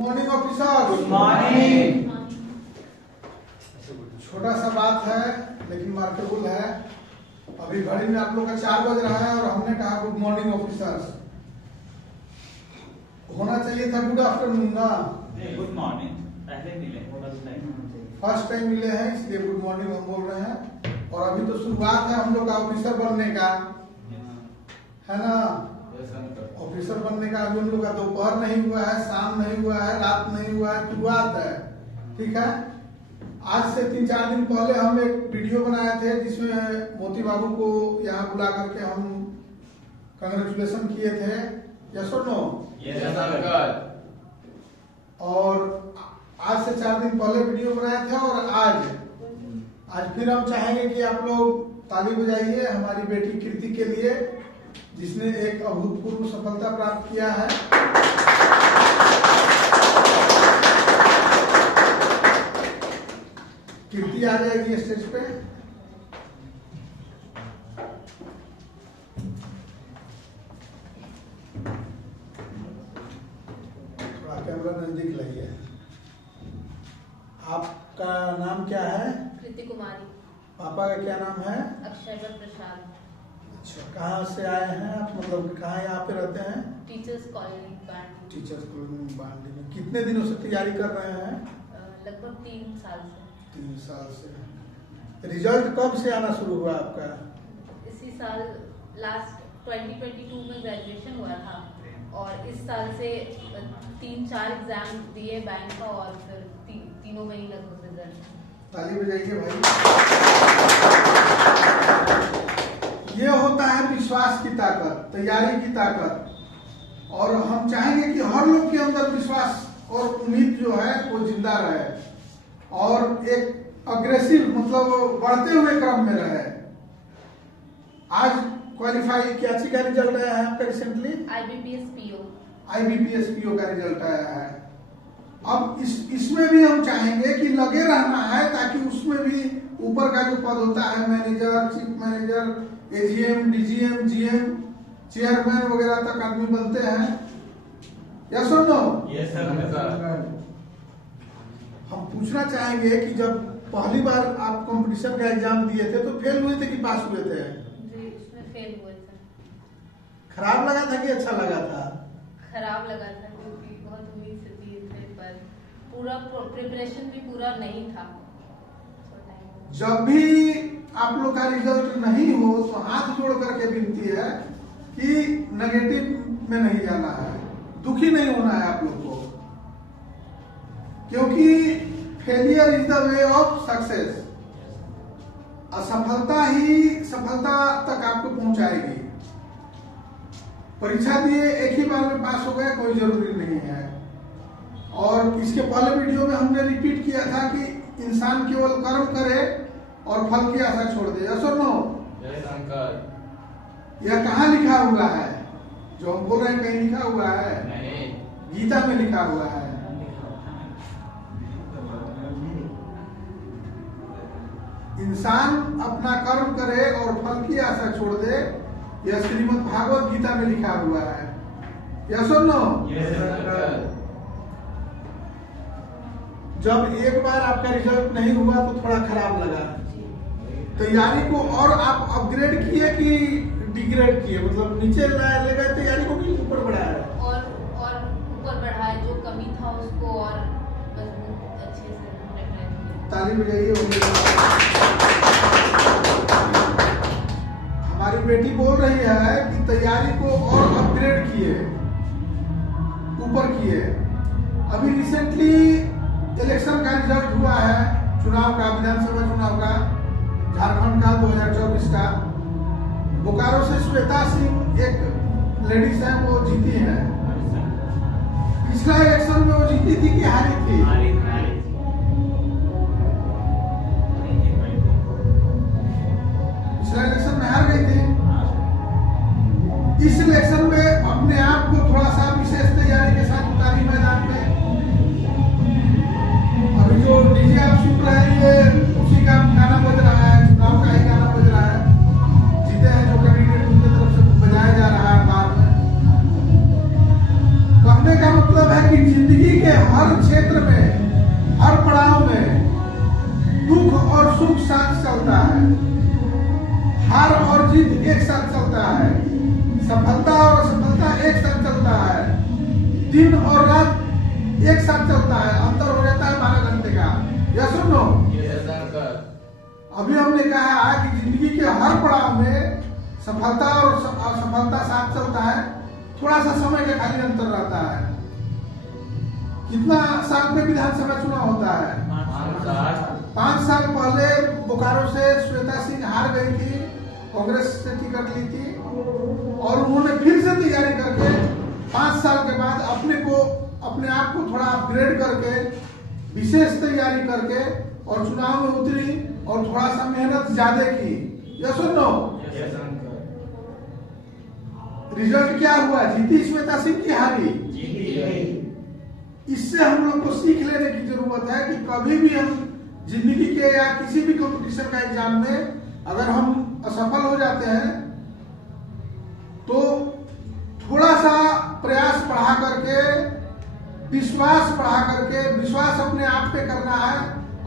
Morning officer. Good morning. छोटा सा बात है लेकिन मार्केबल है। अभी घड़ी में आप लोग का 4 बज रहा है और हमने कहा गुड मॉर्निंग ऑफिसर्स। होना चाहिए था गुड आफ्टरनून ना। गुड मॉर्निंग पहले मिले, फर्स्ट टाइम मिले हैं इसलिए गुड मॉर्निंग हम बोल रहे हैं। और अभी तो शुरुआत है हम लोग का ऑफिसर बनने का, है ना। ऑफिसर बनने का अभी हम लोग का दोपहर नहीं हुआ है, शाम नहीं हुआ है, रात नहीं हुआ है, शुरुआत है। ठीक है। आज से 3-4 दिन पहले हम एक वीडियो बनाए थे जिसमें मोती बाबू को यहाँ बुला करके हम कांग्रेचुलेशन किए थे। यस और नो? और आज से 4 दिन पहले वीडियो बनाए थे और आज फिर हम चाहेंगे कि आप लोग ताली बजाइए हमारी बेटी कीर्ति के लिए जिसने एक अभूतपूर्व सफलता प्राप्त किया है। कीर्ति आ जाएगी स्टेज पे। थोड़ा कैमरा नजदीक लाइए। आपका नाम क्या है? कृति कुमारी। पापा का क्या नाम है? अक्षयवर प्रसाद। अच्छा, कहाँ से आए हैं आप? मतलब कहाँ यहाँ पे रहते हैं? टीचर्स कॉलोनी बांडी। टीचर्स कॉलोनी बांडी में। कितने दिनों से तैयारी कर रहे हैं? लगभग 3 साल से। 3 साल से। रिजल्ट कब से आना शुरू हुआ आपका? इसी साल लास्ट 2022 में ग्रेजुएशन हुआ था और इस साल से 3-4 एग्जाम दिए बैंक का और फिर तीनों में ही लगभग रिजल्ट। ताली बजाइए भाई। ये होता है विश्वास की ताकत, तैयारी की ताकत। और हम चाहेंगे कि हर लोग के अंदर विश्वास और उम्मीद जो है वो जिंदा रहे और एक अग्रेसिव मतलब बढ़ते हुए क्रम में रहे। आज क्वालिफाई क्या चीज का रिजल्ट आया है आपका recently? IBPS PO। IBPS PO का रिजल्ट आया है। अब इसमें भी हम चाहेंगे कि लगे रहना है ताकि उसमें भी ऊपर का जो पद होता है manager, chief manager, AGM, DGM, GM, chairman वगैरह तक आदमी बनते हैं। यस और नो? Yes sir. हम पूछना चाहेंगे कि जब पहली बार आप कंपटीशन का एग्जाम दिए थे तो फेल हुए थे कि पास हुए थे? जी, उसमें फेल हुए थे। खराब लगा था कि अच्छा लगा था? खराब लगा था क्योंकि बहुत उम्मीद से दिए थे पर पूरा प्रिपरेशन भी पूरा नहीं था। जब भी आप लोग का रिजल्ट नहीं हो तो हाथ जोड़ करके विनती है कि नेगेटिव में नहीं जाना है, दुखी नहीं होना है आप लोग को, क्योंकि failure is the way of success. असफलता ही सफलता तक आपको पहुंचाएगी। परीक्षा दिए एक ही बार में पास हो गए कोई जरूरी नहीं है। और इसके पहले वीडियो में हमने रिपीट किया था कि इंसान केवल कर्म करे और फल की आशा छोड़ दे। यस और नो? यह कहाँ लिखा हुआ है? जो हम बोल रहे हैं कहीं लिखा हुआ है? नहीं। गीता में लिखा हुआ है। इंसान अपना कर्म करे और फल की आशा छोड़ दे, यह श्रीमद् भागवत गीता में लिखा हुआ है। यस और नो? Yes sir. जब एक बार आपका रिजल्ट नहीं हुआ तो थोड़ा खराब लगा। तैयारी को और आप अपग्रेड किए कि डिग्रेड किए? मतलब नीचे ले गए तैयारी को कि ऊपर बढ़ाया? और ऊपर बढ़ाया, जो कमी था उसको और मजबूत अच्छे से प्रिपरेट किया। ताली बजाइए। हमारी बेटी बोल रही है कि तैयारी को और अपग्रेड किए, ऊपर किए। अभी रिसेंटली इलेक्शन का रिजल्ट हुआ है, चुनाव का, विधानसभा चुनाव का, झारखंड का 2024 का। बोकारो से श्वेता सिंह एक लेडीज है, वो जीती है। पिछला इलेक्शन में वो जीती थी कि हारी थी? पिछला इलेक्शन में हार गई थी। इस इलेक्शन में अपने आप को थोड़ा सा विशेष तैयारी के साथ उतारी मैदान में। अभी जो डीजे आप सुन रहे हैं ये उसी का गाना बज रहा है, चुनाव का ही गाना बज रहा है। जीते हैं जो कैंडिडेट उनकी तरफ से बजाया जा रहा है बाहर में। कहने का मतलब है कि जिंदगी के हर क्षेत्र में, हर पड़ाव में दुख और सुख साथ चलता है, हार और जीत एक साथ चलता है, सफलता और असफलता एक साथ चलता है, दिन और रात एक साथ चलता है। अंतर हो जाता है 12 घंटे का। या सुनो, अभी हमने कहा है कि जिंदगी के हर पड़ाव में सफलता और असफलता साथ चलता है, थोड़ा सा समय का खाली अंतर रहता है। कितना साल में विधानसभा चुनाव होता है? 5 साल पहले बोकारो से श्वेता सिंह हार गई थी, कांग्रेस से टिकट ली थी, और उन्होंने फिर से तैयारी करके 5 साल के बाद अपने आप को थोड़ा अपग्रेड करके, विशेष तैयारी करके और चुनाव में उतरी और थोड़ा सा मेहनत ज्यादा की। या सुनो, रिजल्ट क्या हुआ? जीती श्वेता सिंह की हारी? इससे हम लोग को सीख लेने की जरूरत है कि कभी भी हम जिंदगी के या किसी भी कंपटीशन का एग्जाम में अगर हम असफल हो जाते हैं तो थोड़ा सा प्रयास बढ़ा करके, विश्वास बढ़ा करके, विश्वास अपने आप पे करना है,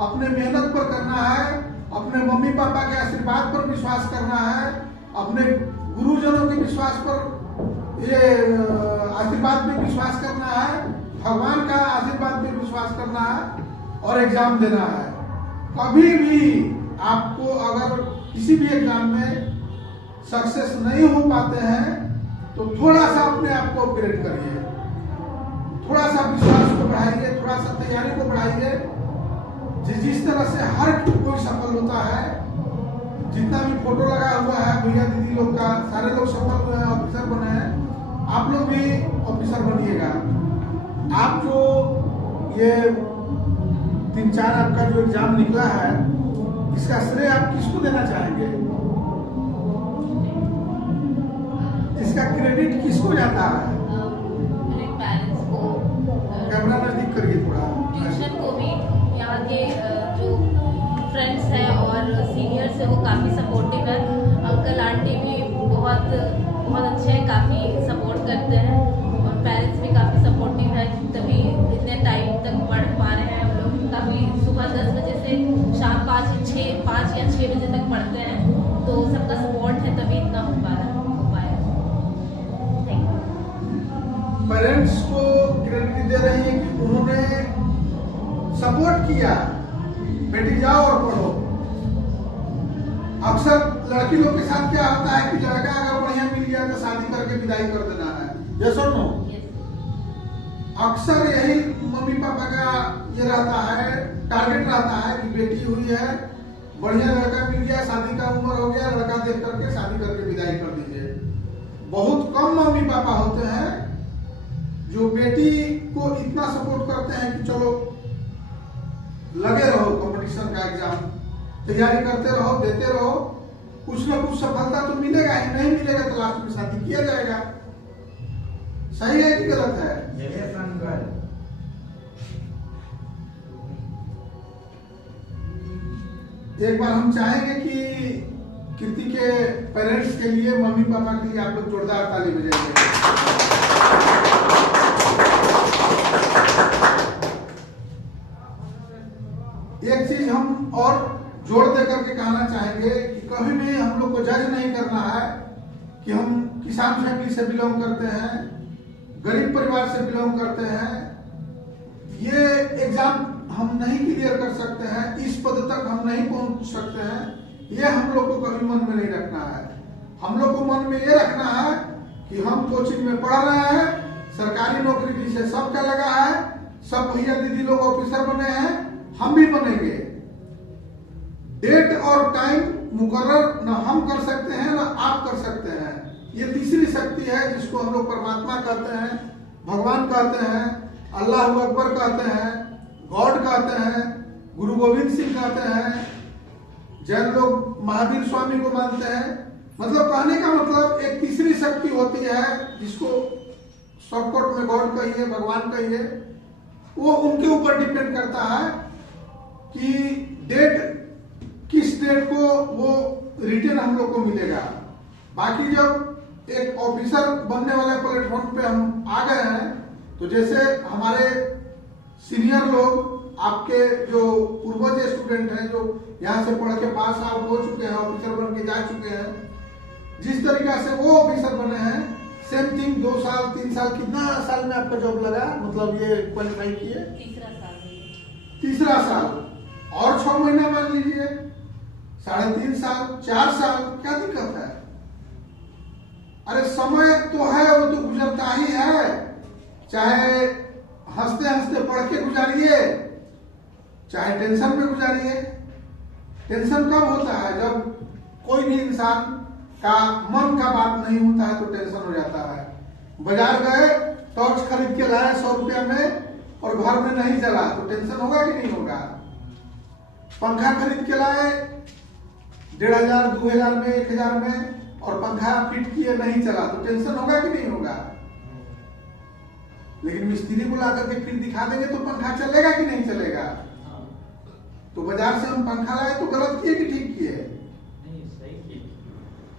अपने मेहनत पर करना है, अपने मम्मी पापा के आशीर्वाद पर विश्वास करना है, अपने गुरुजनों के विश्वास पर, ये आशीर्वाद पे विश्वास करना है, भगवान का आशीर्वाद पे विश्वास करना है और एग्जाम देना है। कभी भी आपको अगर किसी भी एग्जाम में सक्सेस नहीं हो पाते हैं तो थोड़ा सा अपने आप को अपग्रेड करिए, थोड़ा सा विश्वास को बढ़ाइए, थोड़ा सा तैयारी को बढ़ाइए। जिस तरह से हर कोई सफल होता है, जितना भी फोटो लगा हुआ है भैया दीदी लोग का, सारे लोग सफल हुए हैं, ऑफिसर बने हैं। आप लोग भी ऑफिसर बनिएगा। आप जो ये 3-4 आपका जो एग्जाम निकला है, इसका श्रेय आप किसको देना चाहेंगे? इसका क्रेडिट किसको जाता है? मेरे पेरेंट्स को, कैमरा नजदीक करिए थोड़ा। ट्यूशन को भी, यहाँ के जो फ्रेंड्स हैं और सीनियर्स हैं वो काफ़ी सपोर्टिव है। अंकल आंटी भी बहुत बहुत अच्छे हैं, काफ़ी सपोर्ट करते हैं, और पेरेंट्स भी काफ़ी सपोर्टिव है, तभी इतने टाइम तक पढ़ पा रहे हैं हम लोग। काफ़ी सुबह 10 बजे से शाम 5 या 6 बजे तक पढ़ते हैं, तो सबका सपोर्ट है तभी इतना हो पाया। Thank you. पेरेंट्स को क्रेडिट दे रही है कि उन्होंने सपोर्ट किया, बेटी जाओ और पढ़ो। अक्सर लड़की लोग के साथ क्या होता है कि लड़का अगर बढ़िया मिल गया तो शादी करके विदाई कर देना है। ये सुनो, अक्सर यही मम्मी पापा का ये रहता है, टारगेट रहता है कि बेटी हुई है, बढ़िया लड़का मिल गया, शादी का उम्र हो गया, लड़का देख करके शादी करके विदाई कर दीजिए। बहुत कम मम्मी पापा होते हैं जो बेटी को इतना सपोर्ट करते हैं कि चलो लगे रहो, कंपटीशन का एग्जाम तैयारी करते रहो, देते रहो, कुछ ना कुछ सफलता तो मिलेगा ही, नहीं मिलेगा तो लास्ट में शादी किया जाएगा। सही है कि गलत है? एक बार हम चाहेंगे कि कीर्ति के पेरेंट्स के लिए, मम्मी पापा के लिए आप लोग जोरदार ताली बजाइए। एक चीज हम और जोड़ दे करके कहना चाहेंगे कि कभी भी हम लोग को जज नहीं करना है कि हम किसान फैमिली से बिलोंग करते हैं, गरीब परिवार से बिलोंग करते हैं, ये एग्जाम हम नहीं क्लियर कर सकते हैं, इस पद तक हम नहीं पहुंच सकते हैं, ये हम लोग को कभी मन में नहीं रखना है। हम लोग को मन में ये रखना है कि हम कोचिंग में पढ़ रहे हैं, सरकारी नौकरी जिसे सबका लगा है, सब भैया दीदी लोग ऑफिसर बने हैं, हम भी बनेंगे। डेट और टाइम मुकर्रर न हम कर सकते हैं न आप कर सकते हैं। ये तीसरी शक्ति है जिसको हम लोग परमात्मा कहते हैं, भगवान कहते हैं, अल्लाह अकबर कहते हैं, गॉड कहते हैं, गुरु गोविंद सिंह कहते हैं, जैन लोग महावीर स्वामी को मानते हैं। मतलब कहने का मतलब एक तीसरी शक्ति होती है जिसको शॉर्टकट में गॉड कहिए, भगवान कहिए, वो उनके ऊपर डिपेंड करता है कि डेट किस डेट को वो रिटर्न हम लोग को मिलेगा। बाकी जब एक ऑफिसर बनने वाले प्लेटफॉर्म पे हम आ गए हैं तो जैसे हमारे सीनियर लोग, आपके जो पूर्वज स्टूडेंट हैं जो यहाँ से पढ़ के पास आउट हो चुके हैं, ऑफिसर बन के जा चुके हैं, जिस तरीका से वो ऑफिसर बने हैं, सेम थिंग 2 साल 3 साल, कितना साल में आपका जॉब लगा, मतलब ये क्वालिफाई किए? तीसरा साल और 6 महीना मान लीजिए, 3.5 साल, 4 साल, क्या दिक्कत है? अरे समय तो है, वो तो गुजरता ही है, चाहे हंसते हंसते पढ़ के गुजारिए, चाहे टेंशन में गुजारिए। टेंशन कब होता है? जब कोई भी इंसान का मन का बात नहीं होता है तो टेंशन हो जाता है। बाजार गए, टॉर्च खरीद के लाए 100 रुपया में और घर में नहीं जला तो टेंशन होगा कि नहीं होगा? पंखा खरीद के लाए 1500, 2000 में, 1000 में और पंखा फिट किए नहीं चला तो टेंशन होगा कि नहीं होगा? लेकिन मिस्त्री बुला करके फिर दिखा देंगे तो पंखा चलेगा कि नहीं चलेगा? तो बाजार से हम पंखा लाए तो गलत किए कि ठीक किए? नहीं, सही किए,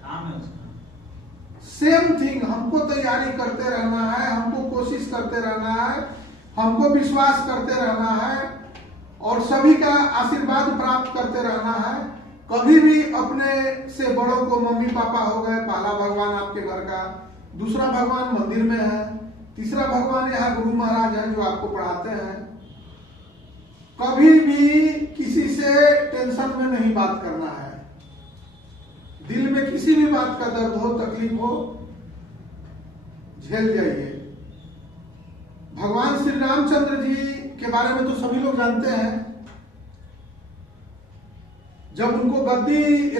काम है उसका। सेम थिंग, हमको तैयारी करते रहना है, हमको कोशिश करते रहना है, हमको विश्वास करते रहना है और सभी का आशीर्वाद प्राप्त करते रहना है। कभी भी अपने से बड़ों को, मम्मी पापा हो गए, पहला भगवान आपके घर का, दूसरा भगवान मंदिर में है, तीसरा भगवान यहाँ गुरु महाराज हैं जो आपको पढ़ाते हैं। कभी भी किसी से टेंशन में नहीं बात करना है। दिल में किसी भी बात का दर्द हो, तकलीफ हो, झेल जाइए। भगवान श्री रामचंद्र जी के बारे में तो सभी लोग जानते हैं। जब उनको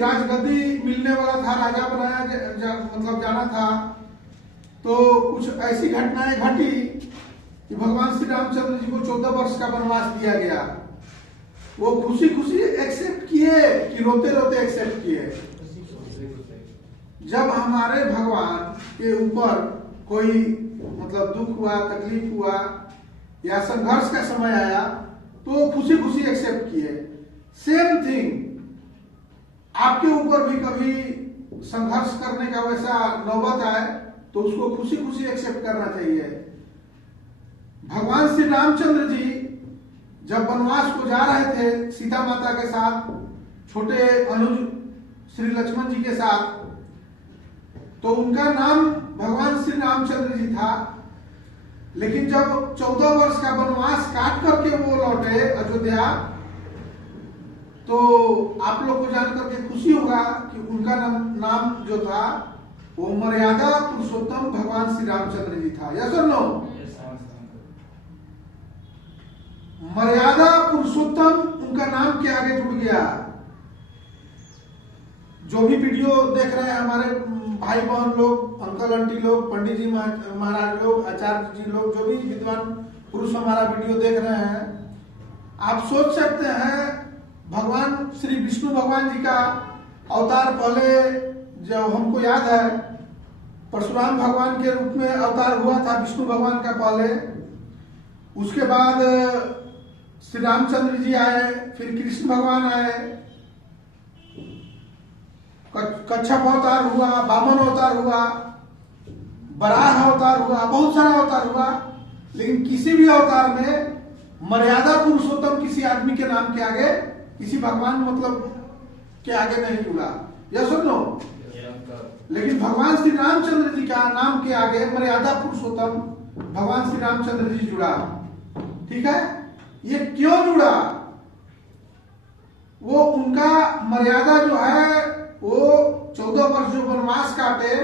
राजगद्दी मिलने वाला था, राजा बनाया मतलब जाना था, तो कुछ ऐसी घटनाएं घटी कि भगवान श्री रामचंद्र जी को 14 वर्ष का वनवास दिया गया। वो खुशी खुशी एक्सेप्ट किए कि रोते रोते एक्सेप्ट किए। जब हमारे भगवान के ऊपर कोई मतलब दुख हुआ, तकलीफ हुआ या संघर्ष का समय आया तो खुशी खुशी एक्सेप्ट किए। सेम थिंग आपके ऊपर भी कभी संघर्ष करने का वैसा नौबत आए तो उसको खुशी खुशी एक्सेप्ट करना चाहिए। भगवान श्री रामचंद्र जी जब वनवास को जा रहे थे सीता माता के साथ, छोटे अनुज श्री लक्ष्मण जी के साथ, तो उनका नाम भगवान श्री रामचंद्र जी था। लेकिन जब 14 वर्ष का वनवास काट करके वो लौटे अयोध्या, तो आप लोग को जानकर के खुशी होगा कि उनका नाम जो था वो मर्यादा पुरुषोत्तम भगवान श्री रामचंद्र जी था। यस और नो? मर्यादा पुरुषोत्तम उनका नाम के आगे जुड़ गया। जो भी वीडियो देख रहे हैं हमारे भाई बहन लोग, अंकल आंटी लोग, पंडित जी महाराज लोग, आचार्य जी लोग, जो भी विद्वान पुरुष हमारा वीडियो देख रहे हैं, आप सोच सकते हैं भगवान श्री विष्णु भगवान जी का अवतार पहले जो हमको याद है परशुराम भगवान के रूप में अवतार हुआ था विष्णु भगवान का पहले। उसके बाद श्री रामचंद्र जी आए, फिर कृष्ण भगवान आए, कच्छप अवतार हुआ, वामन अवतार हुआ, बराह अवतार हुआ, बहुत सारा अवतार हुआ। लेकिन किसी भी अवतार में मर्यादा पुरुषोत्तम किसी आदमी के नाम के आगे, किसी भगवान मतलब के आगे नहीं जुड़ा। यह सुनो, लेकिन भगवान श्री रामचंद्र जी का नाम के आगे मर्यादा पुरुषोत्तम भगवान श्री रामचंद्र जी जुड़ा। ठीक है, ये क्यों जुड़ा? वो उनका मर्यादा जो है वो 14 वर्ष जो वनवास काटे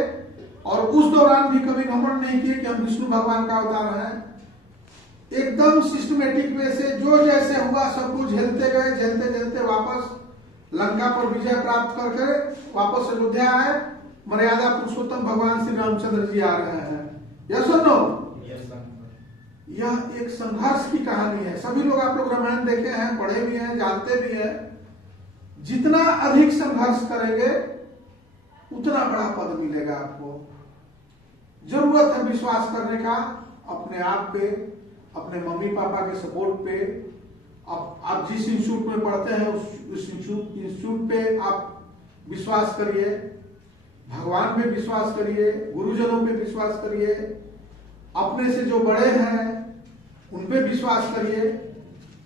और उस दौरान भी कभी घमंड नहीं किए कि हम विष्णु भगवान का अवतार हैं। एकदम सिस्टमेटिक वे से जो जैसे हुआ सब कुछ झेलते गए, झेलते झेलते वापस लंका पर विजय प्राप्त करके वापस अयोध्या आए। मर्यादा पुरुषोत्तम भगवान श्री रामचंद्र जी आ रहे हैं। यस और नो? यह एक संघर्ष की कहानी है। सभी लोग, आप लोग रामायण देखे हैं, पढ़े भी हैं, जानते भी हैं। जितना अधिक संघर्ष करेंगे उतना बड़ा पद मिलेगा आपको। जरूरत है विश्वास करने का अपने आप पे, अपने मम्मी पापा के सपोर्ट पे। आप जिस इंस्टीट्यूट में पढ़ते हैं उस इंस्टीट्यूट पे आप विश्वास करिए, भगवान पे विश्वास करिए, गुरुजनों पे विश्वास करिए, अपने से जो बड़े हैं उन पे विश्वास करिए,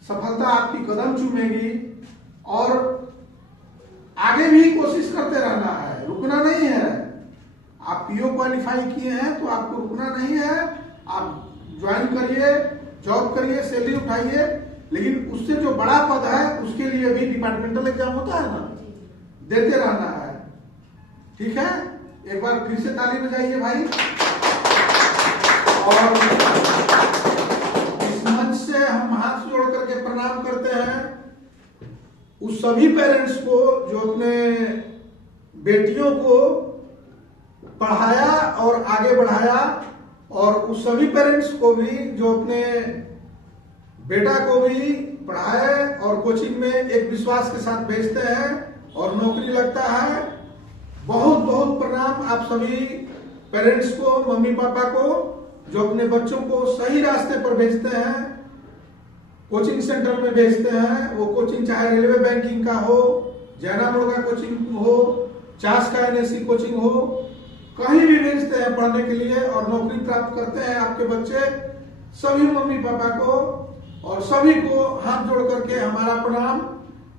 सफलता आपकी कदम चूमेगी और आगे भी कोशिश करते रहना है, रुकना नहीं है। आप पीओ क्वालिफाई किए हैं तो आपको रुकना नहीं है, आप ज्वाइन करिए, जॉब करिए, सैलरी उठाइए, लेकिन उससे जो बड़ा पद है उसके लिए भी डिपार्टमेंटल एग्जाम होता है ना, देते रहना है। ठीक है, एक बार फिर से ताली बजाइए भाई। और इस मंच से हम हाथ जोड़ करके प्रणाम करते हैं उस सभी पेरेंट्स को जो अपने बेटियों को पढ़ाया और आगे बढ़ाया, और उस सभी पेरेंट्स को भी जो अपने बेटा को भी पढ़ाए और कोचिंग में एक विश्वास के साथ भेजते हैं और नौकरी लगता है। बहुत बहुत प्रणाम आप सभी पेरेंट्स को, मम्मी पापा को जो अपने बच्चों को सही रास्ते पर भेजते हैं, कोचिंग सेंटर में भेजते हैं। वो कोचिंग चाहे रेलवे बैंकिंग का हो, जैना मोड़ का कोचिंग हो, चास का NSC कोचिंग हो, कहीं भी भेजते हैं पढ़ने के लिए और नौकरी प्राप्त करते हैं आपके बच्चे। सभी मम्मी पापा को और सभी को हाथ जोड़ करके हमारा प्रणाम,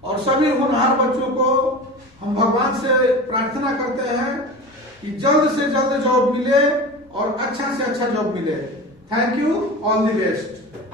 और सभी होनहार बच्चों को हम भगवान से प्रार्थना करते हैं कि जल्द से जल्द जॉब मिले और अच्छा से अच्छा जॉब मिले। Thank you, all the best.